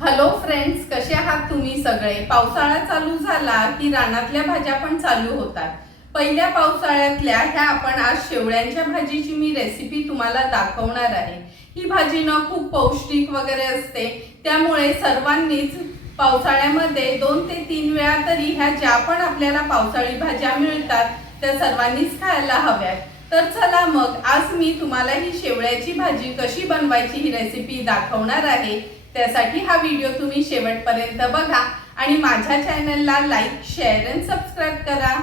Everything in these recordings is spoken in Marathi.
हॅलो फ्रेंड्स कसे आहात तुम्ही सगळे? पावसाळा चालू झाला की रानातल्या भाज्या पण चालू होतात. पहिल्या पावसाळ्यातल्या ह्या आपण आज शेवळ्यांच्या भाजीची मी रेसिपी तुम्हाला दाखवणार आहे. ही भाजी ना खूप पौष्टिक वगैरे असते. त्यामुळे सर्वांनीच पावसाळ्यामध्ये दोन ते तीन वेळा तरी ह्या ज्या पण आपल्याला पावसाळी भाज्या मिळतात त्या सर्वांनीच खायला हव्यात. तर चला मग आज मी तुम्हाला ही शेवळ्याची भाजी कशी बनवायची ही रेसिपी दाखवणार आहे. त्यासाठी हा व्हिडिओ तुम्ही शेवटपर्यंत बघा आणि माझ्या चॅनलला लाईक शेअर अँड सबस्क्राईब करा.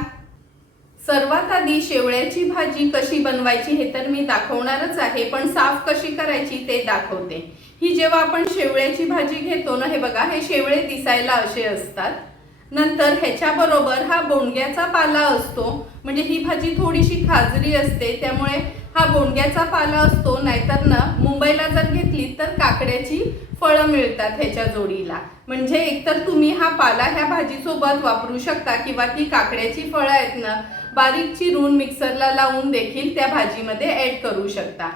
सर्वात आधी शेवळ्याची भाजी कशी बनवायची हे तर मी दाखवणारच आहे पण साफ कशी करायची ते दाखवते. ही जेव्हा आपण शेवळ्याची भाजी घेतो ना हे बघा हे शेवळे दिसायला असे असतात. नंतर ह्याच्याबरोबर हा बोंडग्याचा पाला असतो. म्हणजे ही भाजी थोडीशी खाजरी असते त्यामुळे हा बोंडग्याचा पाला असतो. नाहीतर ना मुंबईला जर घेतली तर काकड्याची फळं मिळतात ह्याच्या जोडीला. म्हणजे एकतर तुम्ही हा पाला ह्या भाजीसोबत वापरू शकता किंवा ती काकड्याची फळं आहेत ना बारीक चिरून मिक्सरला लावून देखील त्या भाजीमध्ये ऍड करू शकता.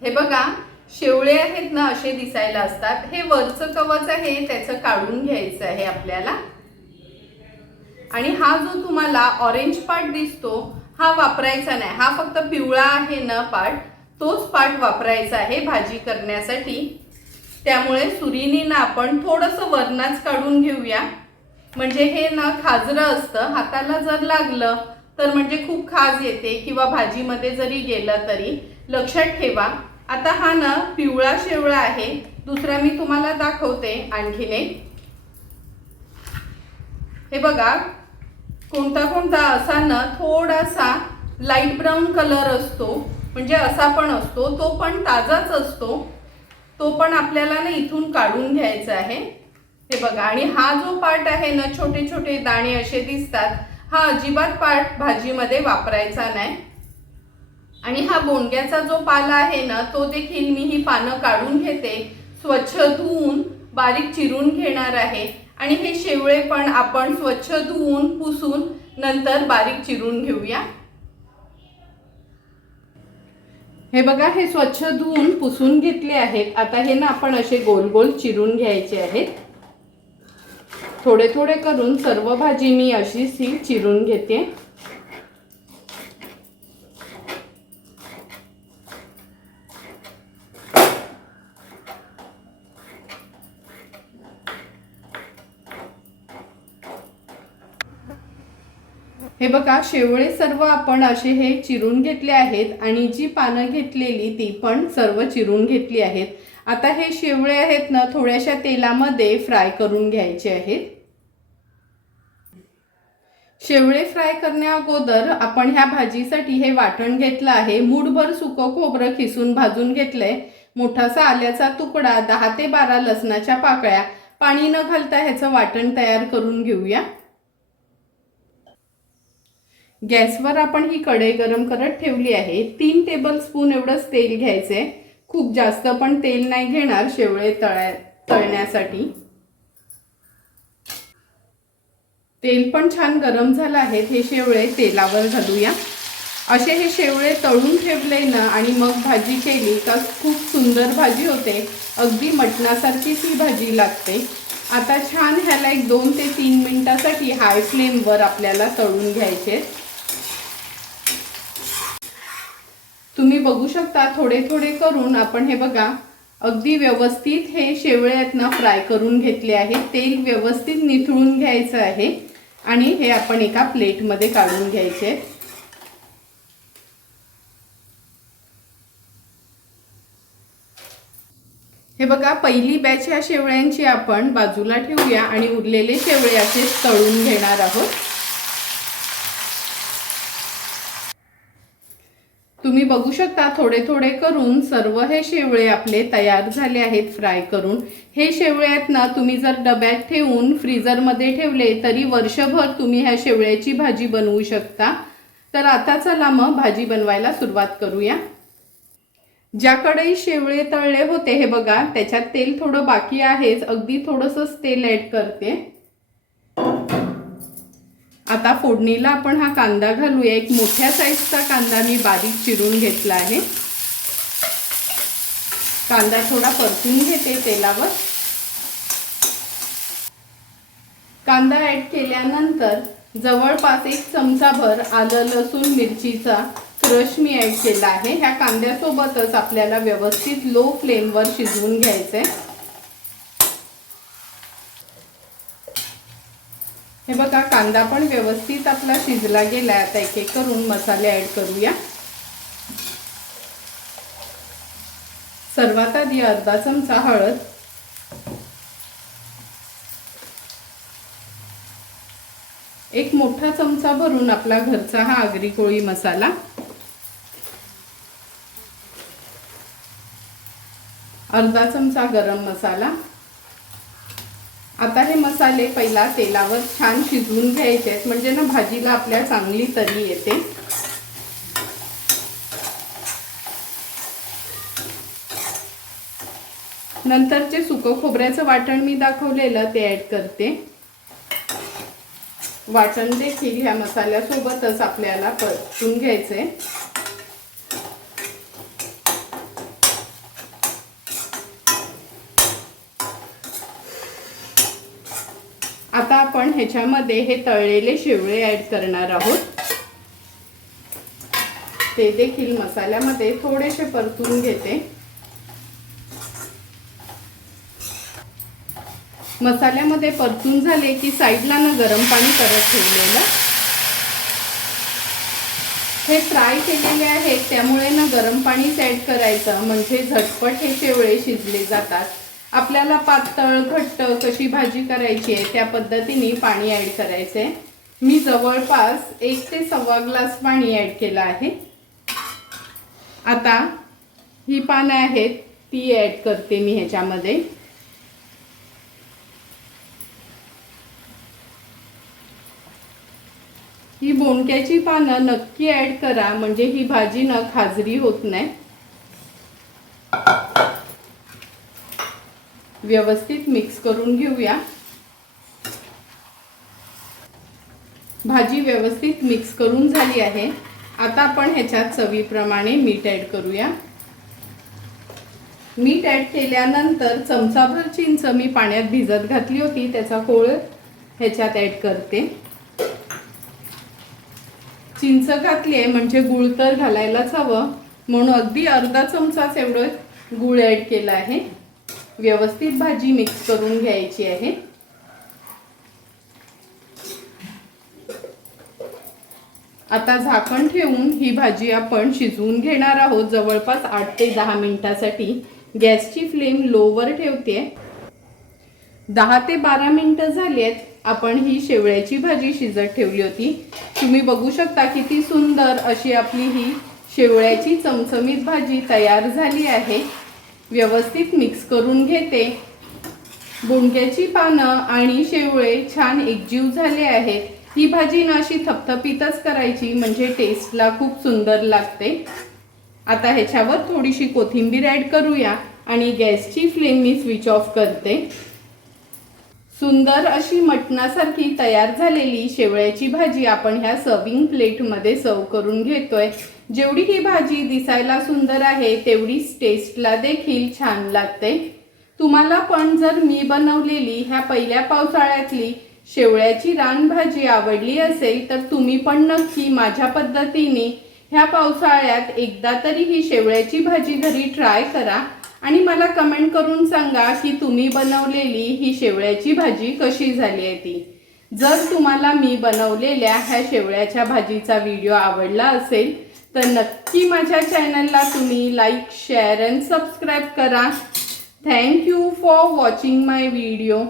हे बघा शेवळे आहेत ना असे दिसायला असतात. हे वरचं कवच आहे त्याचं काढून घ्यायचं आहे आपल्याला. आणि हा जो तुम्हाला ऑरेंज पार्ट दिसतो हा वापरायचा नाही. हा फक्त पिवळा आहे ना पार्ट तोच पार्ट वापरायचा आहे भाजी करण्यासाठी. त्यामुळे सुरीनीनं ना आपण थोडंसं वरणाच काढून घेऊया. म्हणजे हे ना खाजरं असतं. हाताला जर लागलं तर म्हणजे खूप खाज येते. किंवा भाजीमध्ये जरी गेलं तरी. लक्षात ठेवा. आता हा ना पिवळा शेवळा आहे. दुसरा मी तुम्हाला दाखवते आणखीन एक. हे बघा कोणता कोणता असा ना थोडासा लाइट ब्राऊन कलर असतो. म्हणजे असा पण असतो तो पण ताजाच असतो. तो पण आपल्याला ना इथून काढून घ्यायचा आहे. हे बघा आणि हा जो पार्ट आहे ना छोटे छोटे दाणे असे दिसतात हा अजिबात पार्ट भाजीमध्ये वापरायचा नाही. आणि हा बोंडग्याचा जो पाला आहे ना तो देखील मी ही पानं काढून घेते. स्वच्छ धुवून बारीक चिरून घेणार आहे. आणि हे शेवळे पण आपण स्वच्छ धुवून पुसून नंतर बारीक चिरून घेऊया. हे बघा हे स्वच्छ धुवून पुसून घेतले आहेत. आता हे ना आपण असे गोल गोल चिरून घ्यायचे आहेत. थोडे थोडे करून सर्व भाजी मी अशीच ही चिरून घेते. हे बघा शेवळे सर्व आपण असे हे चिरून घेतले आहेत आणि जी पानं घेतलेली ती पण सर्व चिरून घेतली आहेत. आता हे शेवळे आहेत ना थोड्याशा तेलामध्ये फ्राय करून घ्यायचे आहेत. शेवळे फ्राय करण्या अगोदर आपण ह्या भाजीसाठी हे वाटण घेतलं आहे. मूठभर सुकं खोबरं खिसून भाजून घेतलंय. मोठासा आल्याचा तुकडा दहा ते बारा लसणाच्या पाकळ्या. पाणी न घालता ह्याचं वाटण तयार करून घेऊया. गॅसवर आपण ही कढई गरम करत ठेवली आहे. तीन टेबल स्पून एवढंच तेल घ्यायचंय. खूप जास्त पण तेल नाही घेणार शेवळे तळ्या तळण्यासाठी. तेल पण छान गरम झालं आहे. हे शेवळे तेलावर घालूया. असे हे शेवळे तळून ठेवले ना आणि मग भाजी केली तर खूप सुंदर भाजी होते. अगदी मटणासारखीच ही भाजी लागते. आता छान ह्याला एक दोन ते तीन मिनिटासाठी हाय फ्लेमवर आपल्याला तळून घ्यायचे तुम्ही बघू शकता थोडे थोडे करून आपण हे बघा अगदी व्यवस्थित हे शेवळे आहेत ना फ्राय करून घेतले आहेत. तेल व्यवस्थित निथळून घ्यायचं आहे आणि हे आपण एका प्लेटमध्ये काढून घ्यायचे हे बघा पहिली बॅच ह्या शेवळ्यांची आपण बाजूला ठेवूया आणि उरलेले शेवळे असे तळून घेणार आहोत. तुम्ही बघू शकता थोडे थोडे करून सर्व हे शेवळे आपले तयार झाले आहेत फ्राय करून. हे शेवळे आहेत ना तुम्ही जर डब्यात ठेवून फ्रीजरमध्ये ठेवले तरी वर्षभर तुम्ही ह्या शेवळ्याची भाजी बनवू शकता. तर आता चला मग भाजी बनवायला सुरुवात करूया. ज्याकडे शेवळे तळले होते हे बघा त्याच्यात तेल थोडं बाकी आहेच अगदी थोडंसंच तेल ॲड करते. आता फोडणीला आपण हा कांदा घालूया. एक मोठ्या साईजचा कांदा मी बारीक चिरून घेतला आहे. कांदा थोडा परतून घेते तेलावर. कांदा ॲड केल्यानंतर जवळपास एक चमचाभर आलं लसूण मिरचीचा क्रश मी ॲड केला आहे. ह्या कांद्यासोबतच आपल्याला व्यवस्थित लो फ्लेमवर शिजवून घ्यायचं आहे हे बघा कांदा पण व्यवस्थित आपला शिजला गेला आता एक एक करून मसाले ॲड करूया. सर्वात आधी अर्धा चमचा हळद. एक मोठा चमचा भरून आपला घरचा हा आगरी कोळी मसाला. अर्धा चमचा गरम मसाला. आता हे मसाले पहिला तेलावर छान शिजवून घ्यायचे आहेत. म्हणजे ना भाजीला आपल्या चांगली तरी येते. नंतरचे सुकं खोबऱ्याचं वाटण मी दाखवलेलं ते ॲड करते. वाटण देखील ह्या मसाल्यासोबतच आपल्याला परतून घ्यायचं आहे आपण ह्याच्यामध्ये हे तळलेले शेवळे ऍड करणार आहोत. ते देखील मसाल्यामध्ये थोडेसे परतून घेते. मसाल्यामध्ये परतून झाले की साईडला ना गरम पाणी करत ठेवलेलं. हे फ्राय केलेले आहेत त्यामुळे ना गरम पाणीच ॲड करायचं. म्हणजे झटपट हे शेवळे शिजले जातात. आपल्याला पातळ घट्ट कशी भाजी करायची आहे त्या पद्धतीने पाणी ॲड करायचं आहे मी जवळपास एक ते सव्वा ग्लास पाणी ॲड केलं आहे. आता ही पानं आहेत ती ॲड करते मी ह्याच्यामध्ये. ही बोंडक्याची पानं नक्की ॲड करा म्हणजे ही भाजी न खाजरी होत नाही. व्यवस्थित मिक्स करून घेऊया. भाजी व्यवस्थित मिक्स करून झाली आहे. आता आपण ह्याच्यात चवीप्रमाणे मीठ ॲड करूया. मीठ ॲड केल्यानंतर चमचाभर चिंच मी पाण्यात भिजत घातली होती त्याचा कोळ ह्याच्यात ॲड करते. चिंच घातली आहे म्हणजे गुळ तर घालायलाच हवं. म्हणून अगदी अर्धा चमचाच एवढं गुळ ॲड केलं आहे. व्यवस्थित भाजी मिक्स करून घ्यायची आहे. आता झाकण ठेवून ही भाजी आपण शिजवून घेणार आहोत. जवळपास आठ ते दहा मिनिटासाठी. गॅसची फ्लेम लोवर ठेवते. दहा ते बारा मिनिटं झाली आहेत आपण ही शेवळ्याची भाजी शिजत ठेवली होती. तुम्ही बघू शकता किती सुंदर अशी आपली ही शेवळ्याची चमचमीत भाजी तयार झाली आहे. व्यवस्थित मिक्स करून घेते. बुंडक्याची पानं आणि शेवळे छान एकजीव झाले आहेत. ही भाजी ना अशी थपथपीतच करायची म्हणजे टेस्टला खूप सुंदर लागते. आता ह्याच्यावर थोडीशी कोथिंबीर ॲड करूया आणि गॅसची फ्लेम मी स्विच ऑफ करते. सुंदर अशी मटणासारखी तयार झालेली शेवळ्याची भाजी आपण ह्या सर्विंग प्लेटमध्ये सर्व करून घेतोय. जेवढी ही भाजी दिसायला सुंदर आहे तेवढीच टेस्टला देखील छान लागते. तुम्हाला पण जर मी बनवलेली ह्या पहिल्या पावसाळ्यातली शेवळ्याची रानभाजी आवडली असेल तर तुम्ही पण नक्की माझ्या पद्धतीने ह्या पावसाळ्यात एकदा तरी ही शेवळ्याची भाजी घरी ट्राय करा. आणि मला कमेंट करून सांगा की तुम्ही बनवलेली ही शेवळ्याची भाजी कशी झाली आहे ती. जर तुम्हाला मी बनवलेल्या ह्या शेवळ्याच्या भाजीचा व्हिडिओ आवडला असेल तर नक्की माझ्या चॅनलला तुम्ही लाईक शेअर अँड सबस्क्राईब करा. Thank you for watching my video